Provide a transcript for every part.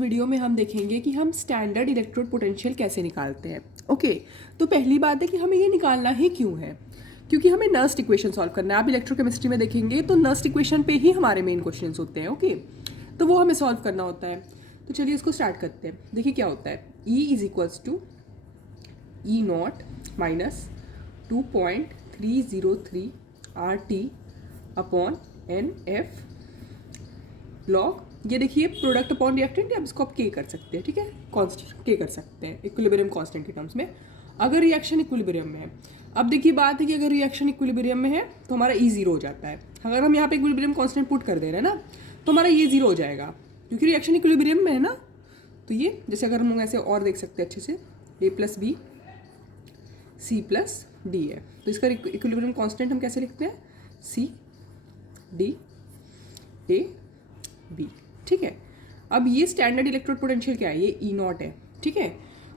Video में हम देखेंगे कि हम स्टैंडर्ड इलेक्ट्रोड पोटेंशियल कैसे निकालते हैं। ओके, तो पहली बात है कि हमें ये निकालना ही क्यों है, क्योंकि हमें नर्स्ट इक्वेशन सॉल्व करना है। आप इलेक्ट्रोकेमिस्ट्री में देखेंगे तो नर्स्ट इक्वेशन पे ही हमारे मेन क्वेश्चंस होते हैं। ओके, तो वो हमें सॉल्व करना होता है। तो चलिए उसको स्टार्ट करते हैं। देखिए क्या होता है, E is equals to E not minus 2.303 RT upon NF log. ये देखिए प्रोडक्ट अपॉन रिएक्टेंट, अब इसको आप के कर सकते हैं, ठीक है, कांस्टेंट के कर सकते हैं इक्विलिब्रियम कांस्टेंट के टर्म्स में, अगर रिएक्शन इक्विलिब्रियम में है। अब देखिए बात है कि अगर रिएक्शन इक्विलिब्रियम में है तो हमारा E जीरो हो जाता है। अगर हम यहाँ पे इक्विलिब्रियम कांस्टेंट पुट कर दे रहे हैं ना, तो हमारा ये जीरो हो जाएगा, क्योंकि रिएक्शन इक्विलिब्रियम में है ना। तो ये जैसे अगर हम लोग ऐसे और देख सकते हैं अच्छे से, A plus B C plus D है, तो इसका इक्विलिब्रियम कांस्टेंट हम कैसे लिखते हैं, C D A B, ठीक है। अब ये स्टैंडर्ड इलेक्ट्रोड पोटेंशियल क्या है, ये E नॉट है, ठीक है।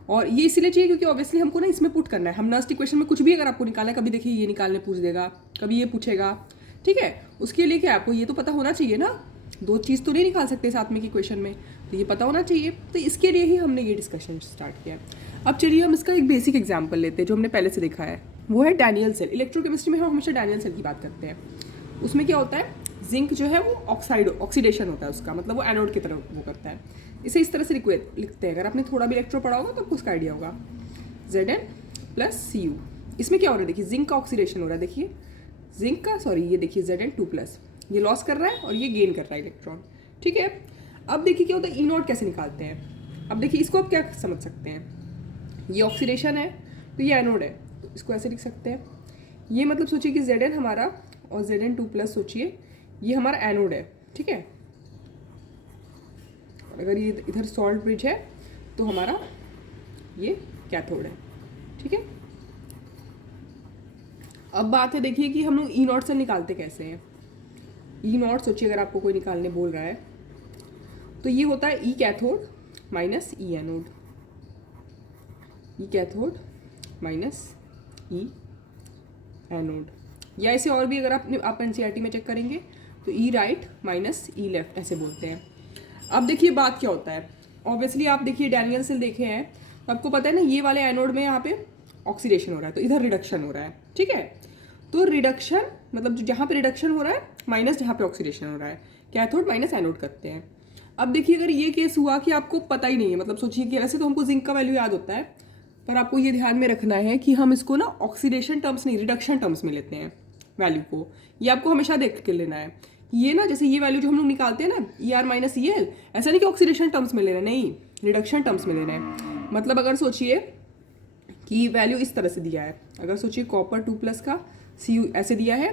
और ये इसलिए चाहिए क्योंकि ऑब्वियसली हमको ना इसमें पुट करना है। हम नर्स्ट इक्वेशन में कुछ भी अगर आपको निकालना है, कभी देखिए ये निकालने पूछ देगा, कभी ये पूछेगा, ठीक है। उसके लिए क्या आपको ये तो पता होना चाहिए ना, दो चीज़ तो नहीं निकाल सकते साथ में की इक्वेशन में, तो ये पता होना चाहिए। तो इसके लिए ही हमने ये डिस्कशन स्टार्ट किया। अब चलिए हम इसका एक बेसिक एग्जाम्पल लेते हैं जो हमने पहले से देखा है, वो है डैनियल सेल। इलेक्ट्रोकेमिस्ट्री में हम हमेशा डैनियल सेल की बात करते हैं। उसमें क्या होता है, जिंक जो है वो ऑक्सीडेशन होता है उसका, मतलब वो एनोड की तरफ वो करता है। इसे इस तरह से लिखते हैं, अगर आपने थोड़ा भी इलेक्ट्रो पढ़ा होगा तो आपको उसका आइडिया होगा, Zn प्लस Cu। इसमें क्या हो रहा है, देखिए जिंक का ऑक्सीडेशन हो रहा है, देखिए जिंक का, सॉरी ये देखिए Zn2 प्लस, ये लॉस कर रहा है और ये गेन कर रहा है इलेक्ट्रॉन, ठीक है। अब देखिए क्या होता है, E नॉट कैसे निकालते हैं। अब देखिए इसको आप क्या समझ सकते हैं, ये ऑक्सीडेशन है तो ये एनोड है, तो इसको ऐसे लिख सकते हैं। ये मतलब सोचिए कि Zn हमारा और Zn2 प्लस सोचिए ये हमारा एनोड है, ठीक है। और अगर ये इधर सॉल्ट ब्रिज है तो हमारा ये कैथोड है, ठीक है। अब बात है देखिए कि हम लोग E नॉट से निकालते कैसे हैं। E नॉट सोचिए अगर आपको कोई निकालने बोल रहा है तो ये होता है E cathode minus E anode, E cathode minus E anode, या ऐसे और भी अगर आप NCERT में चेक करेंगे तो E right minus E left ऐसे बोलते हैं। अब देखिए बात क्या होता है, ऑब्वियसली आप देखिए डैनियल सेल देखे हैं तो आपको पता है ना, ये वाले एनोड में यहाँ पे ऑक्सीडेशन हो रहा है तो इधर रिडक्शन हो रहा है, ठीक है। तो रिडक्शन मतलब जो जहाँ पे रिडक्शन हो रहा है माइनस जहाँ पे ऑक्सीडेशन हो रहा है, कैथोड माइनस एनोड करते हैं। अब देखिए अगर ये केस हुआ कि आपको पता ही नहीं है, मतलब सोचिए कि वैसे तो हमको जिंक का वैल्यू याद होता है, पर आपको ये ध्यान में रखना है कि हम इसको ना ऑक्सीडेशन टर्म्स नहीं, रिडक्शन टर्म्स में लेते हैं वैल्यू को। ये आपको हमेशा देख के लेना है। ये ना जैसे ये वैल्यू जो हम लोग निकालते हैं ना, ER माइनस EL, ऐसा नहीं कि ऑक्सीडेशन टर्म्स में लेना है, नहीं, रिडक्शन टर्म्स में लेना है। मतलब अगर सोचिए कि वैल्यू इस तरह से दिया है, अगर सोचिए कॉपर 2 प्लस का Cu ऐसे दिया है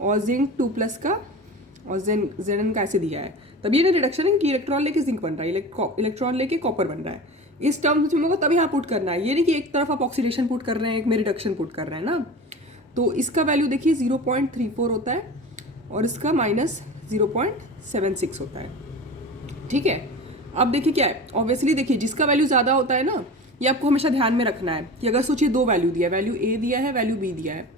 और जिंक 2 प्लस का और Zn का ऐसे दिया है, तब ये ना रिडक्शन है कि इलेक्ट्रॉन लेके जिंक बन रहा है, इलेक्ट्रॉन लेके कॉपर बन रहा है। इस टर्म्स में तब यहाँ पुट करना है, ये नहीं कि एक तरफ आप ऑक्सीडेशन पुट कर रहे हैं, एक में रिडक्शन पुट कर रहे हैं ना। तो इसका वैल्यू देखिए 0.34 होता है और इसका माइनस 0.76 होता है, ठीक है। अब देखिए क्या है, ऑब्वियसली देखिए जिसका वैल्यू ज़्यादा होता है ना, ये आपको हमेशा ध्यान में रखना है कि अगर सोचिए दो वैल्यू दिया है, वैल्यू A दिया है, वैल्यू B दिया है,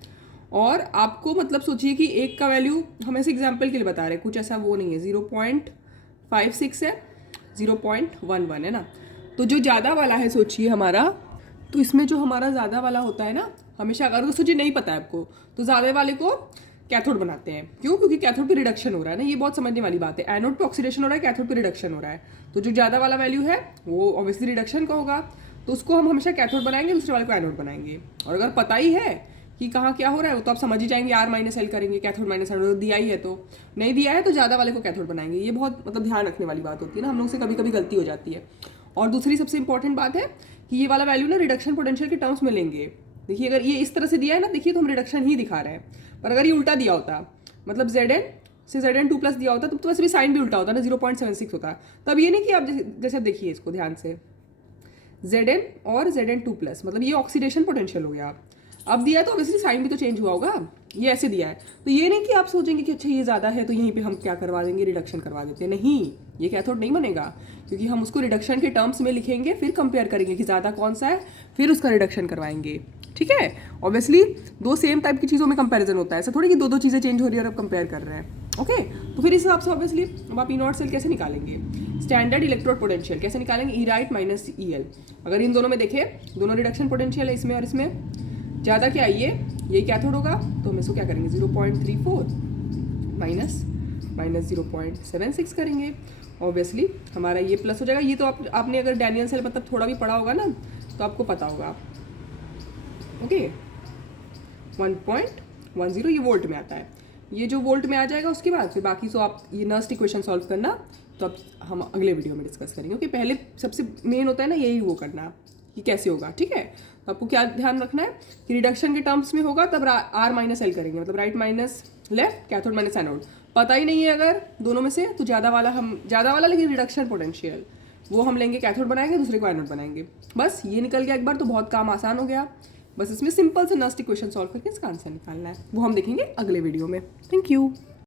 और आपको मतलब सोचिए कि एक का वैल्यू हम ऐसे एग्जाम्पल के लिए बता रहे हैं, कुछ ऐसा वो नहीं है, 0.56 है, 0.11 है ना। तो जो ज़्यादा वाला है सोचिए हमारा, तो इसमें जो हमारा ज़्यादा वाला होता है ना, हमेशा अगर सोचिए नहीं पता है आपको तो ज़्यादा वाले को कैथोड बनाते हैं। क्यों, क्योंकि कैथोड पे रिडक्शन हो रहा है ना, ये बहुत समझने वाली बात है। एनोड पे ऑक्सीडेशन हो रहा है, कैथोड पे रिडक्शन हो रहा है, तो जो ज़्यादा वाला वैल्यू है वो ऑब्वियसली रिडक्शन का होगा, तो उसको हम हमेशा कैथोड बनाएंगे, दूसरे वाले को एनोड बनाएंगे। और अगर पता ही है कि कहाँ क्या हो रहा है तो आप समझ ही जाएंगे, R माइनस L करेंगे, कैथोड माइनस एनोड, दिया ही है तो, नहीं दिया है तो ज़्यादा वाले को कैथोड बनाएंगे। ये बहुत मतलब ध्यान रखने वाली बात होती है ना, हम लोग से कभी कभी गलती हो जाती है। और दूसरी सबसे इंपॉर्टेंट बात है कि ये वाला वैल्यू ना रिडक्शन पोटेंशियल के टर्म्स में लेंगे। देखिए अगर ये इस तरह से दिया है ना, देखिए तो हम रिडक्शन ही दिखा रहे हैं, पर अगर ये उल्टा दिया होता, मतलब Zn से Zn2 प्लस दिया होता, तो वैसे भी साइन भी उल्टा होता ना, 0.76 होता। तब ये नहीं कि आप जैसे देखिए इसको ध्यान से, Zn और Zn2 प्लस, मतलब ये ऑक्सीडेशन पोटेंशियल हो गया। अब दिया है तो ऑब्वियसली साइन भी तो चेंज हुआ होगा, ये ऐसे दिया है, तो ये नहीं कि आप सोचेंगे कि अच्छा ये ज़्यादा है तो यहीं पे हम क्या करवा देंगे, रिडक्शन करवा देते हैं, नहीं, ये कैथोड नहीं बनेगा, क्योंकि हम उसको रिडक्शन के टर्म्स में लिखेंगे, फिर कंपेयर करेंगे कि ज़्यादा कौन सा है, फिर उसका रिडक्शन करवाएंगे, ठीक है। ऑब्वियसली दो सेम टाइप की चीज़ों में कंपैरिजन होता है, ऐसा थोड़ी कि दो चीज़ें चेंज हो रही है और आप कंपेयर कर रहे हैं। ओके, तो फिर इस हिसाब से ऑब्वियसली अब आप ई नॉट सेल कैसे निकालेंगे, स्टैंडर्ड इलेक्ट्रोड पोटेंशियल कैसे निकालेंगे, ई राइट माइनस ई एल। अगर इन दोनों में देखें दोनों रिडक्शन पोटेंशियल है इसमें और इसमें, ज़्यादा क्या है ये कैथोड होगा, तो हम इसको क्या करेंगे 0.34 माइनस 0.76 करेंगे। ऑब्वियसली हमारा ये प्लस हो जाएगा। ये तो आपने अगर डैनियल सेल मतलब थोड़ा भी पढ़ा होगा ना तो आपको पता होगा। ओके 1.10 ये वोल्ट में आता है, ये जो वोल्ट में आ जाएगा उसके बाद फिर बाकी तो आप ये नर्स्ट इक्वेशन सॉल्व करना, तो अब हम अगले वीडियो में डिस्कस करेंगे। ओके, पहले सबसे मेन होता है ना यही वो करना कि कैसे होगा। ठीक है, तो आपको क्या ध्यान रखना है कि रिडक्शन के टर्म्स में होगा तब आर माइनस एल करेंगे, मतलब right minus left, cathode minus anode. पता ही नहीं है अगर दोनों में से तो ज़्यादा वाला लेकिन रिडक्शन पोटेंशियल वो हम लेंगे, कैथोड बनाएंगे, दूसरे को एनोड बनाएंगे। बस ये निकल गया एक बार तो बहुत काम आसान हो गया। बस इसमें सिंपल से नर्स्ट इक्वेशन सॉल्व करके इसका आंसर निकालना है, वो हम देखेंगे अगले वीडियो में। Thank you.